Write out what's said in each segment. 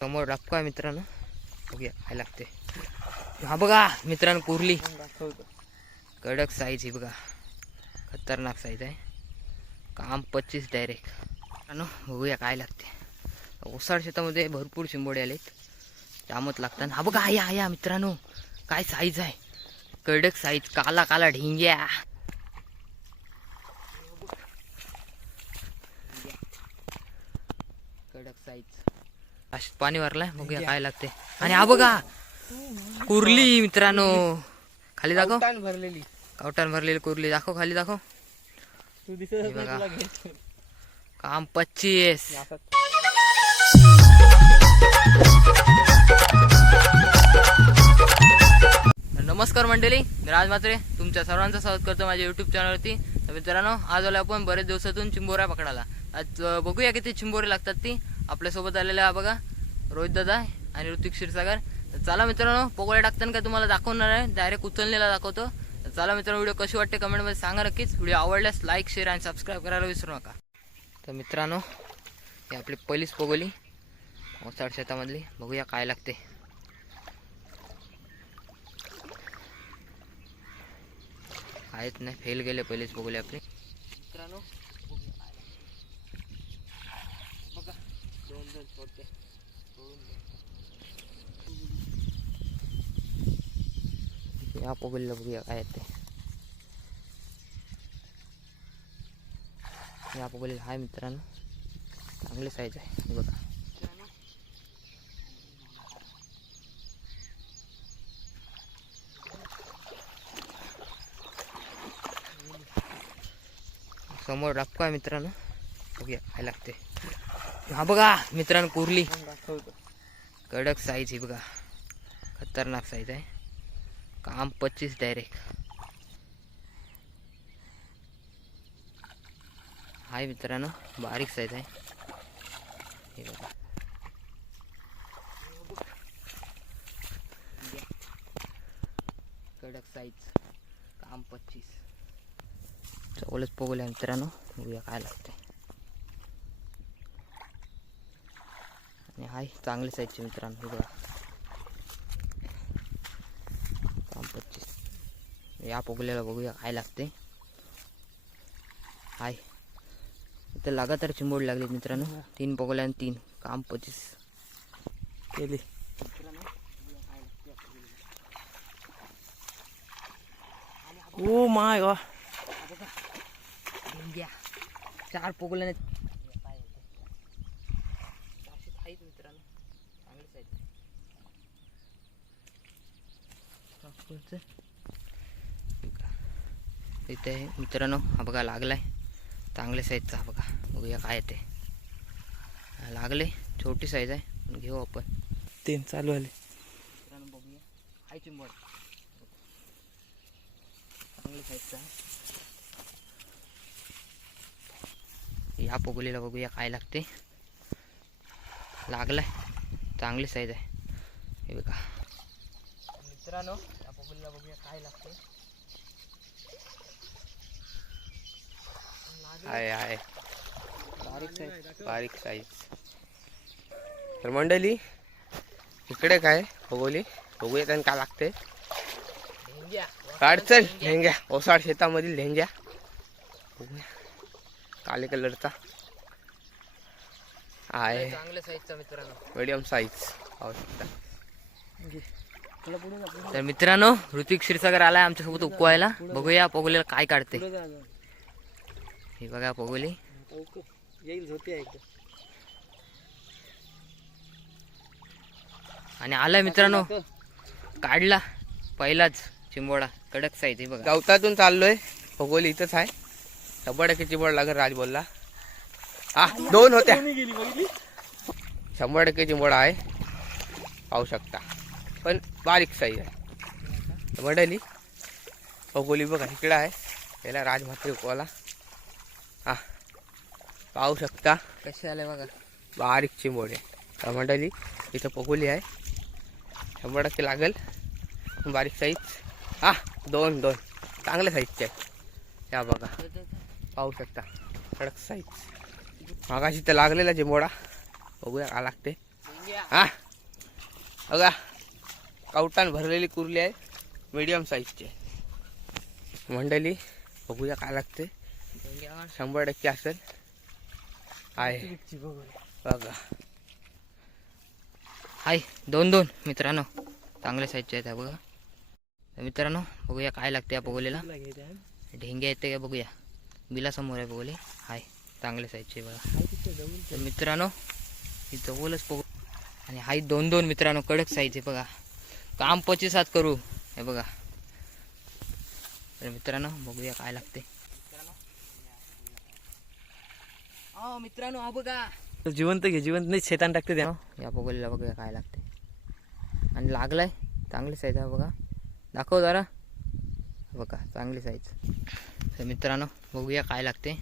समोर डबका आहे मित्रांनो. बघूया काय लागते हा बघा मित्रांनो कुर्ली. कडक साईज ही बघा. खतरनाक साईज आहे. काम पच्चीस डायरेक्ट मित्रांनो बघूया काय लागते ओसाड शेतामध्ये भरपूर शिंबोडे आलेत. जामच लागतात. हा बघा या या मित्रांनो. काय साईज आहे? कडक साईज काला काला ढिंग्या कडक साईज अशी पाणी भरलाय बघूया काय लागते आणि हा बघा कुर्ली मित्रांनो. खाली दाखव. भरलेली. कवटान भरलेली कुर्ली. दाखव खाली दाखव. तू दिसत बघा. काम पच्चीस. नमस्कार मंडळी मी राज म्हात्रे. तुमच्या सर्वांचं स्वागत करतो माझ्या युट्यूब चॅनलवरती तर मित्रांनो आज आलो आपण बरेच दिवसातून चिंबोऱ्या पकडायला. आज बघूया किती चिंबोरे लागतात ती. आपल्यासोबत आलेल्या हा बघा. रोहित दादा आणि ऋतिक क्षीरसागर. चला मित्रांनो पोगोळ्या टाकताना काय तुम्हाला दाखवणार आहे. डायरेक्ट उचललेला दाखवतो. चला मित्रांनो व्हिडिओ कशी वाटते कमेंटमध्ये सांगा नक्कीच. व्हिडिओ आवडल्यास लाईक शेअर आणि सबस्क्राईब करायला विसरू नका. तर मित्रांनो ही आपली पहिलीच पोगोली ओसाड शेतामधली. बघूया काय लागते. आहेत नाही फेल गेले पहिलेच बघूले आपली मित्रांनो बघा दोन दोन सोडते या पोगलीला बघूया काय येते या पोगलीला हाय मित्रांनो चांगली साईज आहे बघा समोर डबका आहे मित्रांनो बघूया काय लागते हा बघा मित्रांनो कुर्ली. कडक साईज ही बघा. खतरनाक साईज आहे. काम पच्चीस डायरेक्ट हाय मित्रांनो बारीक साईज आहे. हे बघा. कडक साईज काम पच्चीस. चौलच पोगल्या मित्रांनो. बघूया काय लागतंय. आणि हाय चांगली साईजचे मित्रांनो हे बघा. काम पच्चीस या पोगल्याला बघूया काय लागते. हाय. इथं लगातार चिंबोड लागले मित्रांनो. तीन पोगल्या आणि तीन. काम पच्चीस केली. ओ माय घ्या चार पोगल्याने मित्रांनो. चांगलीच आहेत. इथे आहे मित्रांनो हा बघा लागलाय. चांगल्या साईजचा हा बघा. बघूया काय येते हा लागले. छोटी साईज आहे पण घेऊ आपण. तीन चालू आले. मित्रांनो बघूया. हाय चिंबड. चांगली साईजचा या पोगलीला बघूया काय लागते. लागलाय. चांगली साईज आहे. हे बघा. मित्रांनो या पोगलीला बघूया काय लागते आहे आहे बारीक साईज बारीक साईज तर मंडळी इकडे काय बघोली बघूया त्यांना काय लागते ढेंग्या चल लेंग्या. ओसाड शेतामधील लेंग्या. काले कलरचा. आहे. चांगल्या साईजचा मित्रांनो. मीडियम साईज पाहू शकता तर मित्रांनो ऋतिक क्षीरसागर आलाय आमच्यासोबत उपवायला बघूया पोगलीला काय काढते. हे बघा पोगोली. आणि आलाय मित्रांनो. काढला. पहिलाच चिंबोडा. कडक साईज हे बघा. गवतातून चाललोय. भोगोली इथंच आहे. टक्के चिबड लागेल राज बोलला हा दोन होत्या. शंभर टक्के चिंबड आहे. पाहू शकता. पण बारीक साईज आहे. मंडळी भोगोली बघा इकडं आहे. याला राज म्हात्रे उपवाला हा पाहू शकता. कसे आले बघा बारीक चिंबोड मंडळी इथं पकोली आहे. शंभर टक्के लागेल. बारीक साईज. हा दोन दोन. चांगल्या साईजचे आहे या बघा. पाहू शकता. कडक साईज. मागाशी तर लागलेला चिंबोडा बघूया का लागते. हा. बघा. कवटान भरलेली कुर्ली आहे. मीडियम साईजची मंडली मंडळी बघूया काय लागते. शंभर टक्के असेल. आहे. बघा. हाय दोन दोन मित्रांनो. चांगल्या साईजचे आहेत बघा. तर मित्रांनो बघूया काय लागते या बघोलीला. ढेंगे येते का बघूया. बिला समोर आहे बघोली. हाय. चांगल्या साईजचे बघा. तर मित्रांनो ही जवळच बघू आणि हाय दोन दोन मित्रांनो कडक साईज आहे बघा. काम पचिसात करू. हे बघा. तर मित्रांनो बघूया काय लागते. अहो मित्रांनो हा बघा. जिवंत घे जिवंत नाही शेतान टाकते त्या या बघूया बघूया काय लागते. आणि लागलाय चांगली साईज आहे बघा. दाखव जरा. बघा चांगली साईज तर मित्रांनो बघूया काय लागते.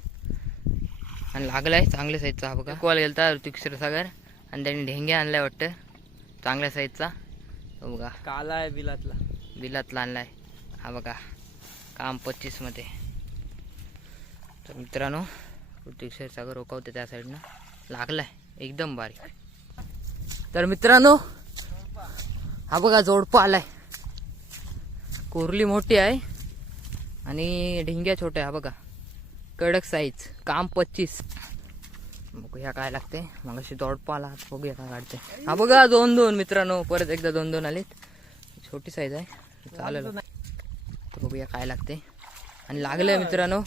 आणि लागलाय चांगल्या साईजचा हा बघा. कॉल गेलता ऋतिक क्षीरसागर. आणि त्यांनी ढेंगे आणलाय वाटतं. चांगल्या साईजचा तो बघा. काला आहे बिलातला. बिलातला आणलाय. हा बघा. काम पच्चीसमध्ये तर मित्रांनो ऋतिक क्षीरसागर रोखवते त्या साईडनं लागलाय. एकदम बारीक. तर मित्रांनो हा बघा जोडपा आलाय. कोरली मोठी आहे. आणि ढिंग्या छोट्या हा बघा. कडक साईज काम पच्चीस. बघूया काय लागते? मग अशी आला बघूया काय काढते. हा बघा दोन दोन मित्रांनो परत एकदा दोन दोन आलेत. छोटी साईज आहे चालेल. तर बघूया काय लागते. आणि लागलंय मित्रांनो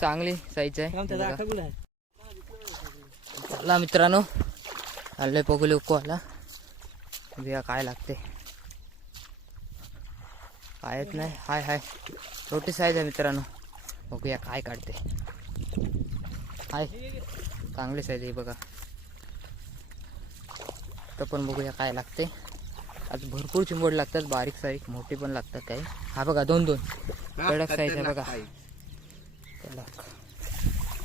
चांगली साईज आहे. चला मित्रांनो आले पगले उको आला. बघूया काय लागते. कायच नाही? हाय हाय. छोटी साईज आहे मित्रांनो. बघूया काय काढते. हाय. चांगली साईज आहे बघा. तर पण बघूया काय लागते. आज भरपूर चिंबोड लागतात बारीक सारीक मोठी पण लागतात काही. हा बघा दोन दोन. कडक साईज आहे बघा.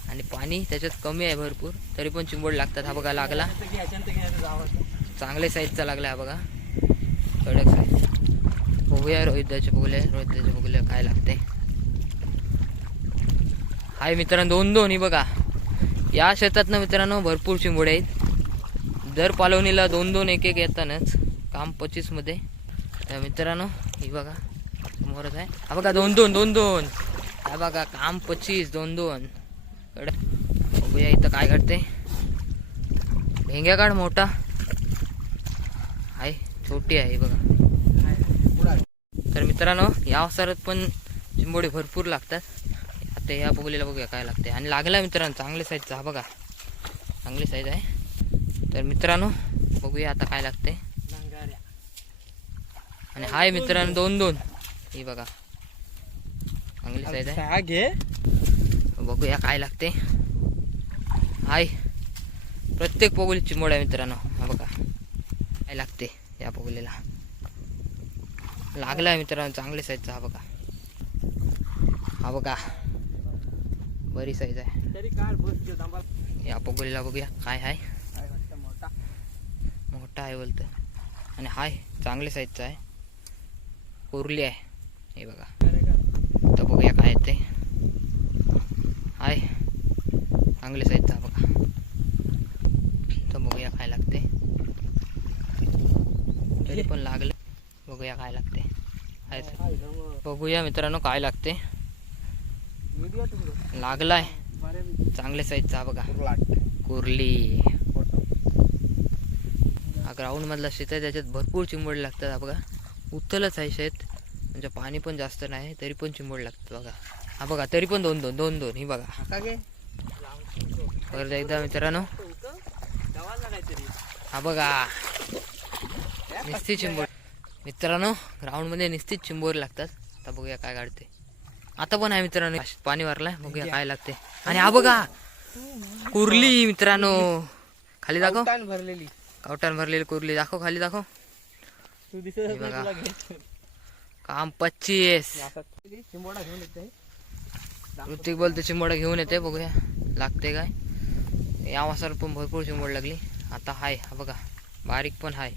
आणि पाणी त्याच्यात कमी आहे भरपूर तरी पण चिंबोड लागतात. हा बघा लागला. चांगले साईजचा लागला हा बघा. कडक साईज. बघूया रोहिताचे बघूया रोहिताचे बघूया काय लागते. आहे मित्रांनो दोन दोन ही बघा. या शेतात ना मित्रांनो भरपूर चिंबोडे आहेत. दर पालवणीला दोन दोन एक एक येतानाच काम पच्चीसमध्ये त्या तर मित्रांनो ही बघा समोरच आहे. हा बघा दोन दोन दोन दोन. हा बघा काम पच्चीस दोन दोन. कडक बघूया इथं काय घडते भेंग्या काढ मोठा. आहे छोटी आहे बघा. तर मित्रांनो या अवसरात पण चिंबोडे भरपूर लागतात. आता या बघलेला बघूया काय लागते. आणि लागला मित्रांनो चांगली साईजचा हा बघा. चांगली साईज आहे. तर मित्रांनो बघूया आता काय लागते. आणि हाय मित्रांनो दोन दोन. ही बघा. चांगली साईज आहे. बघूया काय लागते. हाय. प्रत्येक पोगोली चिंबोड आहे मित्रांनो. हा बघा. काय लागते या पोगोलीला लागलाय मित्रांनो चांगली साईजचा हा बघा. हा बघा. बरी साईज आहे. तरी या पोगोलीला बघूया काय आहे? मोठा? आहे बोलतं. आणि हाय चांगली साईजचा आहे. कोरली आहे. हे बघा. तर बघूया काय ते. हाय चांगली साईजचा बघा. तर बघूया काय लागते. तरी पण लागलं. बघूया काय लागते. हाय बघूया मित्रांनो काय लागते. लागलाय. चांगल्या साईजचा बघा. कुर्ली. हा ग्राउंड मधला शेत आहे त्याच्यात भरपूर चिंबोड लागतात हा बघा. उत्तलच आहे शेत. म्हणजे पाणी पण जास्त नाही तरी पण चिंबोड लागतात बघा. हा बघा तरी पण दोन दोन दोन दोन ही बघा. परत एकदा मित्रांनो. हा बघा. निस्ती चिंबोड मित्रांनो ग्राउंडमध्ये निस्तीच चिंबोर लागतात. आता बघूया काय काढते. आता पण आहे मित्रांनो. पाणी वारलाय. बघूया काय लागते. आणि हा बघा. कुर्ली मित्रांनो. खाली दाखव. भरलेली. कावटान भरलेली कुर्ली. दाखव खाली दाखव. बघा. काम पच्चीस. ऋतिक बोलते चिंबोडा घेऊन येते. बघूया. लागते काय? या वासाला पण भरपूर चिंबोड लागली. आता हाय. हा बघा. बारीक पण हाय.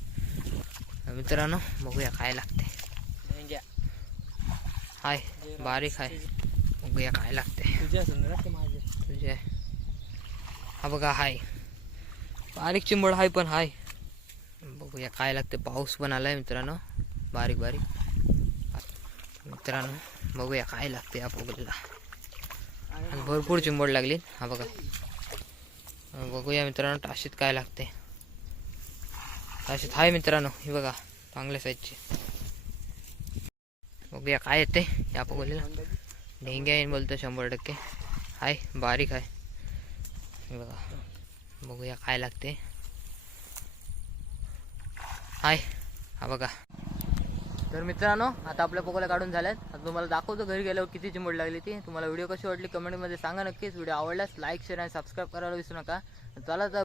मित्रांनो बघूया काय लागते. हाय बारीक हाय. बघूया काय लागते तुझे हा बघा हाय. बारीक चिंबड हाय पण हाय. बघूया काय लागते पाऊस पण आलाय मित्रांनो. बारीक बारीक. मित्रांनो बघूया काय लागते या पोगलीला आणि भरपूर चिंबड लागली. हा बघा. बघूया मित्रांनो टाशीत काय लागते टाशीत हाय मित्रांनो हे बघा चांगल्या साईजची बघूया काय येते. या पगोलीला ढेंग्या येईन बोलतो शंभर टक्के. हाय बारीक आहे बघा. बघूया काय लागते. हाय हा बघा. तर मित्रांनो आता आपल्या पोकोला काढून झाल्यात. आता तुम्हाला दाखवतो घरी गेल्यावर किती चिंबड लागली ती. तुम्हाला व्हिडिओ कशी वाटली कमेंटमध्ये सांगा नक्कीच. व्हिडिओ आवडल्यास लाईक शेअर आणि सबस्क्राईब करायला विसरू नका. चला तर